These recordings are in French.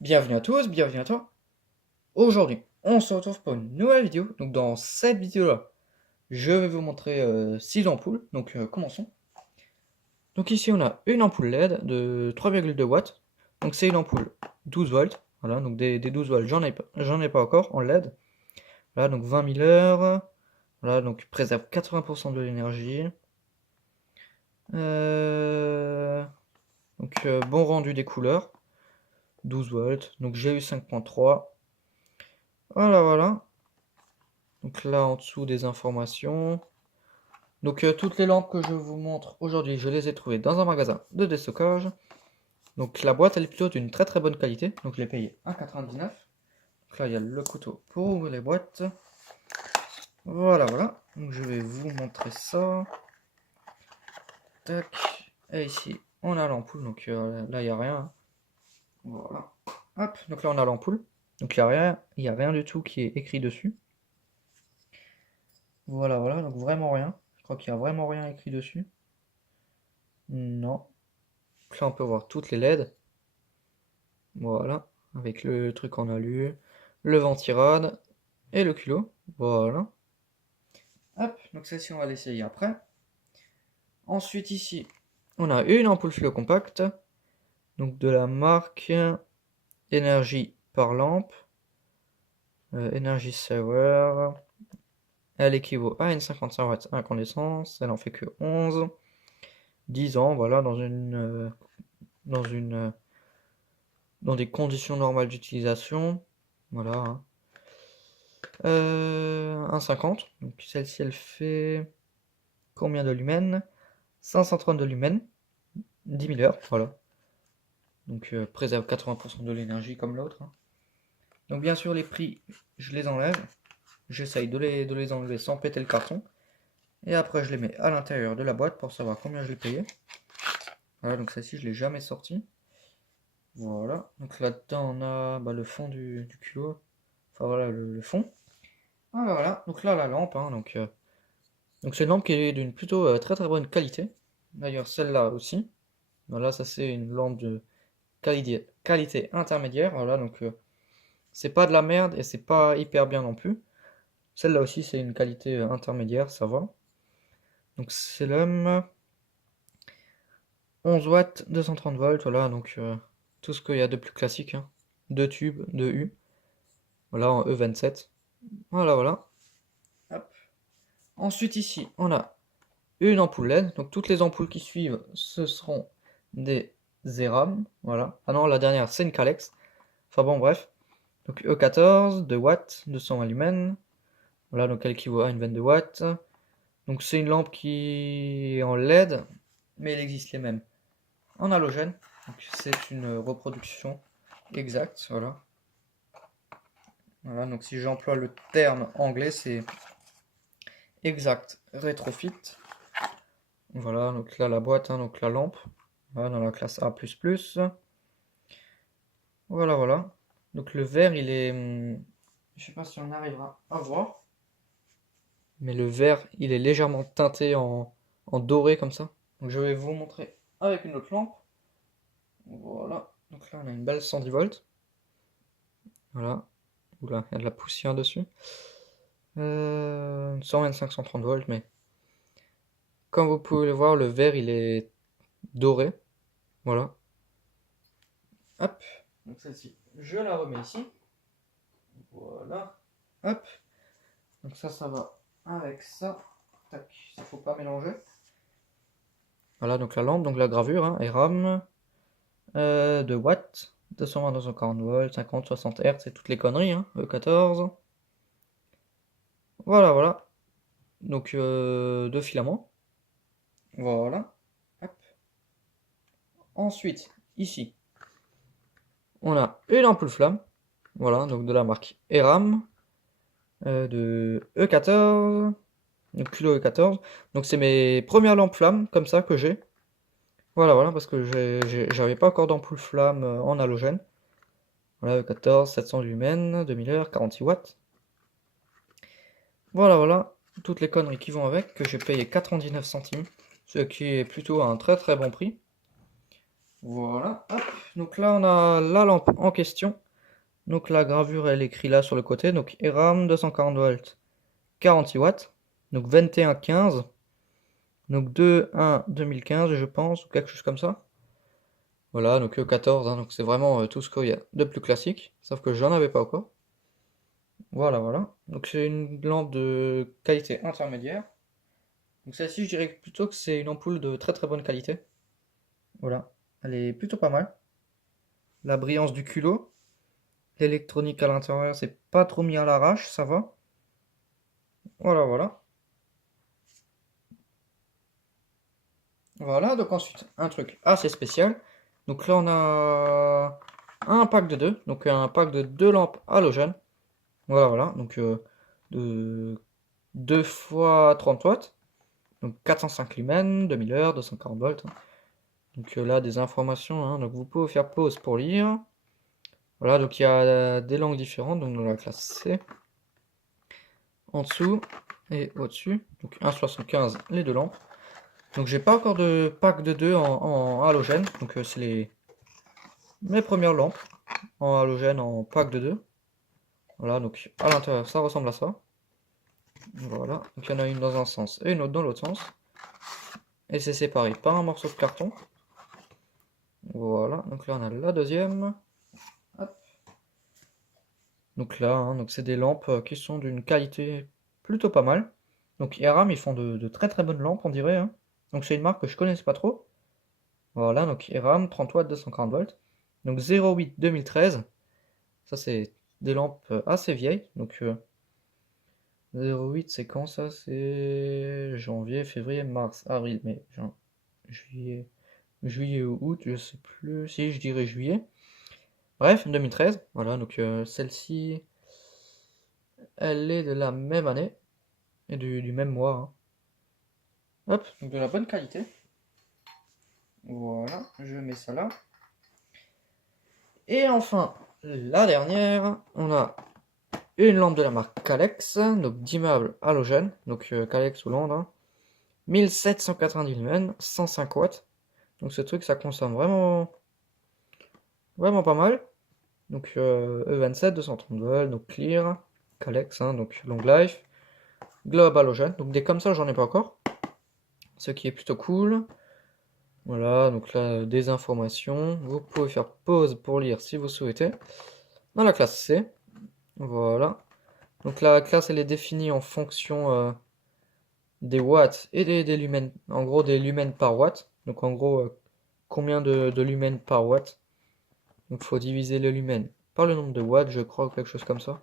Bienvenue à tous, bienvenue à toi. Aujourd'hui, on se retrouve pour une nouvelle vidéo. Donc dans cette vidéo-là, je vais vous montrer 6 ampoules. Donc commençons. Donc ici on a une ampoule LED de 3,2 watts. Donc c'est une ampoule 12 volts. Voilà, donc des 12 volts, j'en ai pas encore en LED. Là, donc 20 000 heures. Voilà, donc préserve 80% de l'énergie. Euh, bon rendu des couleurs. 12 volts. Donc j'ai eu 5.3. Voilà, voilà. Donc là en dessous des informations. Donc toutes les lampes que je vous montre aujourd'hui, je les ai trouvées dans un magasin de déstockage. Donc la boîte elle est plutôt d'une très très bonne qualité. Donc je l'ai payé 1,99. Donc là il y a le couteau pour ouvrir les boîtes. Voilà voilà. Donc je vais vous montrer ça. Tac. Et ici on a l'ampoule. Donc là il n'y a rien. Voilà. Hop. Donc là on a l'ampoule. Donc il y a rien du tout qui est écrit dessus. Voilà voilà. Donc vraiment rien. Je crois qu'il n'y a vraiment rien écrit dessus. Non. Donc là on peut voir toutes les LED. Voilà, avec le truc en alu, le ventirad et le culot. Voilà. Hop, donc celle-ci on va l'essayer après. Ensuite ici, on a une ampoule fluo compacte, donc de la marque Énergie par lampe, Energy Saver. Elle équivaut à une 55 watts incandescence, elle en fait que 11. 10 ans, voilà, dans une, dans des conditions normales d'utilisation. Voilà, hein. 1,50. Donc celle-ci, elle fait combien de lumens? 532 lumens, 10 000 heures, voilà. Donc préserve 80% de l'énergie comme l'autre, hein. Donc bien sûr, les prix, je les enlève. J'essaye de les enlever sans péter le carton. Et après, je les mets à l'intérieur de la boîte pour savoir combien je l'ai payé. Voilà, donc celle-ci, je ne l'ai jamais sortie. Voilà, donc là-dedans, on a le fond du culot. Enfin voilà, le fond. Voilà, voilà, donc là, la lampe, hein, donc c'est une lampe qui est d'une plutôt très très bonne qualité. D'ailleurs celle-là aussi. Voilà, ça c'est une lampe de qualité intermédiaire. Voilà, donc c'est pas de la merde et c'est pas hyper bien non plus. Celle-là aussi c'est une qualité intermédiaire, ça va. Donc c'est l'homme 11 watts, 230 volts. Voilà, donc tout ce qu'il y a de plus classique, hein. Deux tubes, deux U. Voilà, en E27. Voilà, voilà. Hop. Ensuite ici, on a une ampoule LED. Donc toutes les ampoules qui suivent, ce seront des Zeram. Voilà. Ah non, la dernière, c'est une Calex. Enfin bon, bref. Donc E14, 2 watts, 220 lumens. Voilà, donc elle équivaut à une 22 watts. Donc c'est une lampe qui est en LED, mais il existe les mêmes en halogène. Donc c'est une reproduction exacte. Voilà. Voilà, donc si j'emploie le terme anglais, c'est exact rétrofit. Voilà, donc là la boîte, hein, donc la lampe. Voilà, dans la classe A++. Voilà, voilà. Donc le vert, il est... je sais pas si on arrivera à voir. Mais le vert, il est légèrement teinté en doré comme ça. Donc je vais vous montrer avec une autre lampe. Voilà. Donc là, on a une balle 110 volts. Voilà. Oula, il y a de la poussière dessus. 125-130 volts, mais comme vous pouvez le voir, le vert, il est doré. Voilà. Hop. Donc celle-ci, je la remets ici. Voilà. Hop. Donc ça va avec ça. Tac. Ça faut pas mélanger. Voilà, donc la lampe, donc la gravure, hein, RAM, 2 watts, 220, 240 volts, 50, 60 Hz, c'est toutes les conneries, hein, E14. Voilà, voilà. Donc deux filaments. Voilà. Hop. Ensuite, ici, on a une ampoule flamme. Voilà, donc de la marque ERAM, de E14, donc kilo E14. Donc c'est mes premières lampes flammes comme ça que j'ai. Voilà, voilà, parce que j'avais pas encore d'ampoule flamme en halogène. Voilà, E14, 700 lumens, 2000 heures, 46 watts. Voilà, voilà, toutes les conneries qui vont avec, que j'ai payé 99 centimes, ce qui est plutôt un très très bon prix. Voilà, hop. Donc là, on a la lampe en question. Donc la gravure, elle écrit là sur le côté. Donc ERAM 240 volts, 46 watts. Donc 2115. Donc 2-1 2015, je pense, ou quelque chose comme ça. Voilà, donc E14, hein, donc c'est vraiment tout ce qu'il y a de plus classique. Sauf que j'en avais pas encore. Voilà, voilà. Donc c'est une lampe de qualité intermédiaire. Donc celle-ci, je dirais plutôt que c'est une ampoule de très très bonne qualité. Voilà, elle est plutôt pas mal. La brillance du culot. L'électronique à l'intérieur, c'est pas trop mis à l'arrache, ça va. Voilà, voilà. Voilà, donc ensuite, un truc assez spécial. Donc là, on a un pack de deux. Donc un pack de deux lampes halogènes. Voilà, voilà. Donc de 2 fois 30 watts. Donc 405 lumens, 2000 heures, 240 volts. Donc là, des informations, hein. Donc vous pouvez faire pause pour lire. Voilà, donc il y a des langues différentes. Donc dans la classe C. En dessous et au-dessus. Donc 1,75 les deux lampes. Donc j'ai pas encore de pack de 2 en halogène. Donc c'est mes premières lampes en halogène en pack de 2. Voilà, donc à l'intérieur ça ressemble à ça. Voilà, donc il y en a une dans un sens et une autre dans l'autre sens. Et c'est séparé par un morceau de carton. Voilà, donc là on a la deuxième. Hop. Donc là, hein, donc c'est des lampes qui sont d'une qualité plutôt pas mal. Donc Eram, ils font de très très bonnes lampes, on dirait, hein. Donc c'est une marque que je connaissais pas trop. Voilà, donc Eram, 30 watts, 240 volts. Donc 08 2013. Ça, c'est des lampes assez vieilles. Donc 08, c'est quand ça? C'est janvier, février, mars, avril, mai, juin, juillet, juillet ou août, je sais plus. Si, je dirais juillet. Bref, 2013. Voilà, donc celle-ci, elle est de la même année et du même mois, hein. Hop, donc de la bonne qualité. Voilà, je mets ça là. Et enfin, la dernière, on a une lampe de la marque Calex, donc d'immeuble halogène, donc Calex Hollande, hein. 1790 lumens, 105 watts. Donc ce truc, ça consomme vraiment, vraiment pas mal. Donc E27, 230 volts, donc clear, Calex, hein, donc long life, globe halogène. Donc des comme ça, j'en ai pas encore. Ce qui est plutôt cool. Voilà, donc là, des informations. Vous pouvez faire pause pour lire si vous souhaitez. Dans la classe C. Voilà. Donc la classe, elle est définie en fonction des watts et des lumens. En gros, des lumens par watt. Donc en gros, combien de lumens par watt. Donc il faut diviser le lumen par le nombre de watts, je crois, ou quelque chose comme ça.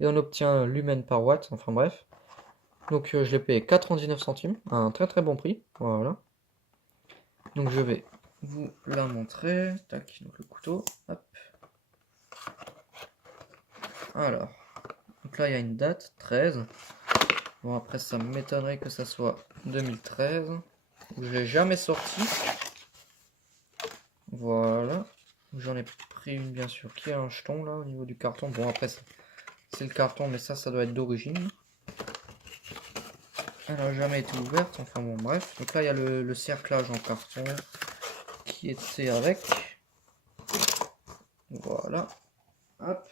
Et on obtient un lumen par watt. Enfin bref. Donc je l'ai payé 99 centimes. À un très très bon prix. Voilà. Donc je vais vous la montrer. Tac, donc le couteau. Hop. Alors. Donc là, il y a une date, 13. Bon, après, ça m'étonnerait que ça soit 2013. Je l'ai jamais sorti. Voilà. J'en ai pris une, bien sûr, qui a un jeton, là, au niveau du carton. Bon, après, c'est le carton, mais ça doit être d'origine. Elle n'a jamais été ouverte. Enfin, bon, bref. Donc là, il y a le cerclage en carton qui était avec. Voilà. Hop.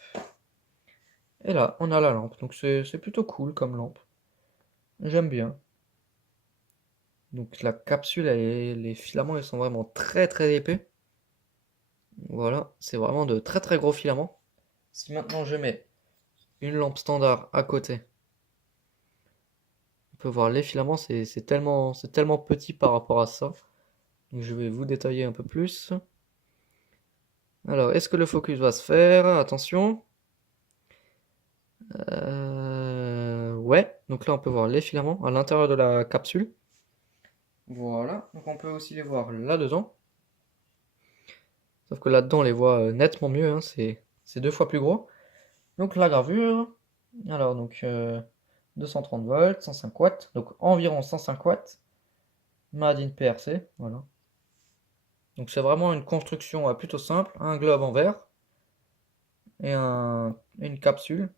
Et là, on a la lampe. Donc, c'est plutôt cool comme lampe. J'aime bien. Donc la capsule, les filaments, ils sont vraiment très très épais. Voilà, c'est vraiment de très très gros filaments. Si maintenant je mets une lampe standard à côté, on peut voir les filaments, c'est tellement petit par rapport à ça. Donc je vais vous détailler un peu plus. Alors, est-ce que le focus va se faire? Attention. Ouais, donc là on peut voir les filaments à l'intérieur de la capsule. Voilà, donc on peut aussi les voir là-dedans. Sauf que là-dedans on les voit nettement mieux, hein, c'est deux fois plus gros. Donc la gravure, alors donc 230 volts, 105 watts, donc environ 105 watts, Made in PRC, voilà. Donc c'est vraiment une construction plutôt simple, un globe en verre et une capsule.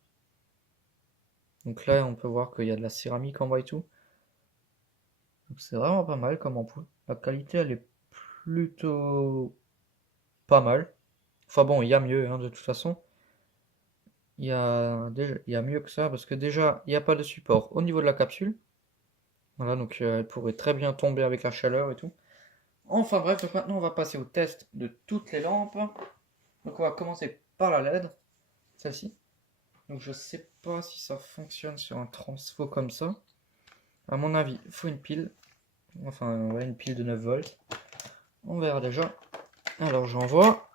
Donc là on peut voir qu'il y a de la céramique en bas et tout. Donc c'est vraiment pas mal comme ampoule. La qualité elle est plutôt pas mal. Enfin bon, il y a mieux, hein, de toute façon. Il y a mieux que ça, parce que déjà, il n'y a pas de support au niveau de la capsule. Voilà, donc elle pourrait très bien tomber avec la chaleur et tout. Enfin bref, donc maintenant on va passer au test de toutes les lampes. Donc on va commencer par la LED, celle-ci. Donc je sais pas si ça fonctionne sur un transfo comme ça. À mon avis, il faut une pile. Enfin, ouais, une pile de 9 volts. On verra déjà. Alors j'envoie.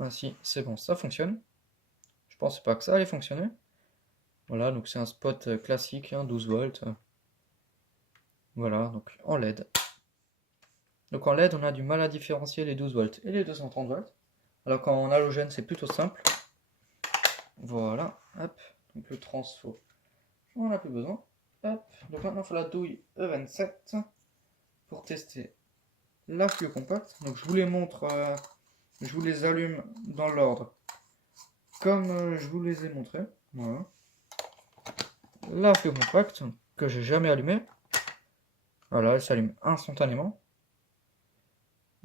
Ah si, c'est bon, ça fonctionne. Je pensais pas que ça allait fonctionner. Voilà, donc c'est un spot classique, hein, 12 volts. Voilà, donc en LED. Donc en LED, on a du mal à différencier les 12 volts et les 230 volts. Alors qu'en halogène, c'est plutôt simple. Voilà, hop, donc le transfo, on n'a plus besoin. Hop, donc maintenant il faut la douille E27 pour tester la flux compacte. Donc je vous les montre, je vous les allume dans l'ordre comme je vous les ai montrés. Voilà. La flux compacte que j'ai jamais allumée. Voilà, elle s'allume instantanément.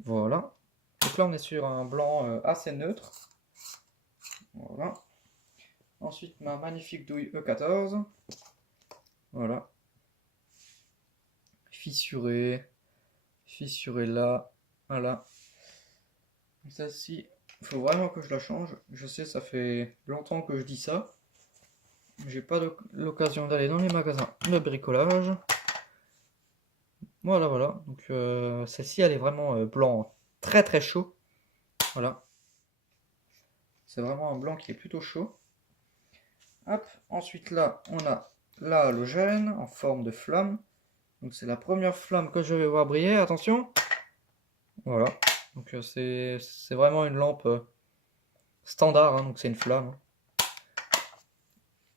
Voilà. Donc là on est sur un blanc assez neutre. Voilà. Ensuite ma magnifique douille E14. Voilà. Fissurée là, voilà. Celle-ci, il faut vraiment que je la change. Je sais, ça fait longtemps que je dis ça. J'ai pas l'occasion d'aller dans les magasins de bricolage. Voilà, voilà. Donc celle-ci, elle est vraiment blanc très très chaud. Voilà. C'est vraiment un blanc qui est plutôt chaud. Hop. Ensuite là, on a la halogène en forme de flamme. Donc c'est la première flamme que je vais voir briller. Attention. Voilà. Donc c'est vraiment une lampe standard, hein, donc c'est une flamme.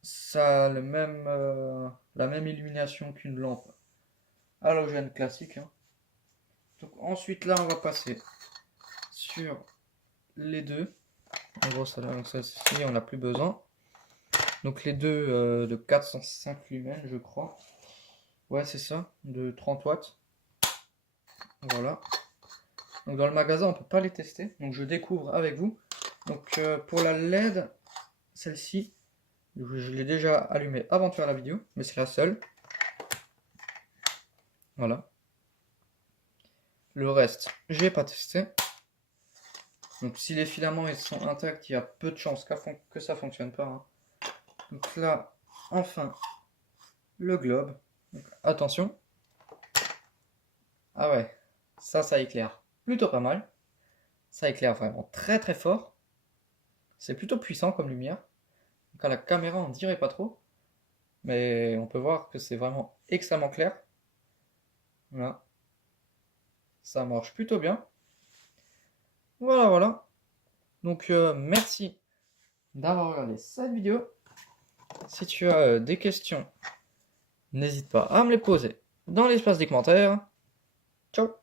Ça a la même illumination qu'une lampe halogène classique, hein. Donc ensuite là on va passer sur les deux. En gros celle-ci on n'a plus besoin. Donc les deux de 405 lumens je crois. Ouais c'est ça, de 30 watts. Voilà. Donc dans le magasin on peut pas les tester, donc je découvre avec vous. Donc pour la LED, celle-ci, je l'ai déjà allumée avant de faire la vidéo, mais c'est la seule. Voilà. Le reste, je vais pas tester. Donc si les filaments ils sont intacts, il y a peu de chances que ça fonctionne pas, hein. Donc là, enfin, le globe. Donc, attention. Ah ouais, ça éclaire plutôt pas mal. Ça éclaire vraiment très très fort. C'est plutôt puissant comme lumière. Donc à la caméra on dirait pas trop. Mais on peut voir que c'est vraiment extrêmement clair. Voilà. Ça marche plutôt bien. Voilà, voilà. Donc merci d'avoir regardé cette vidéo. Si tu as des questions, n'hésite pas à me les poser dans l'espace des commentaires. Ciao!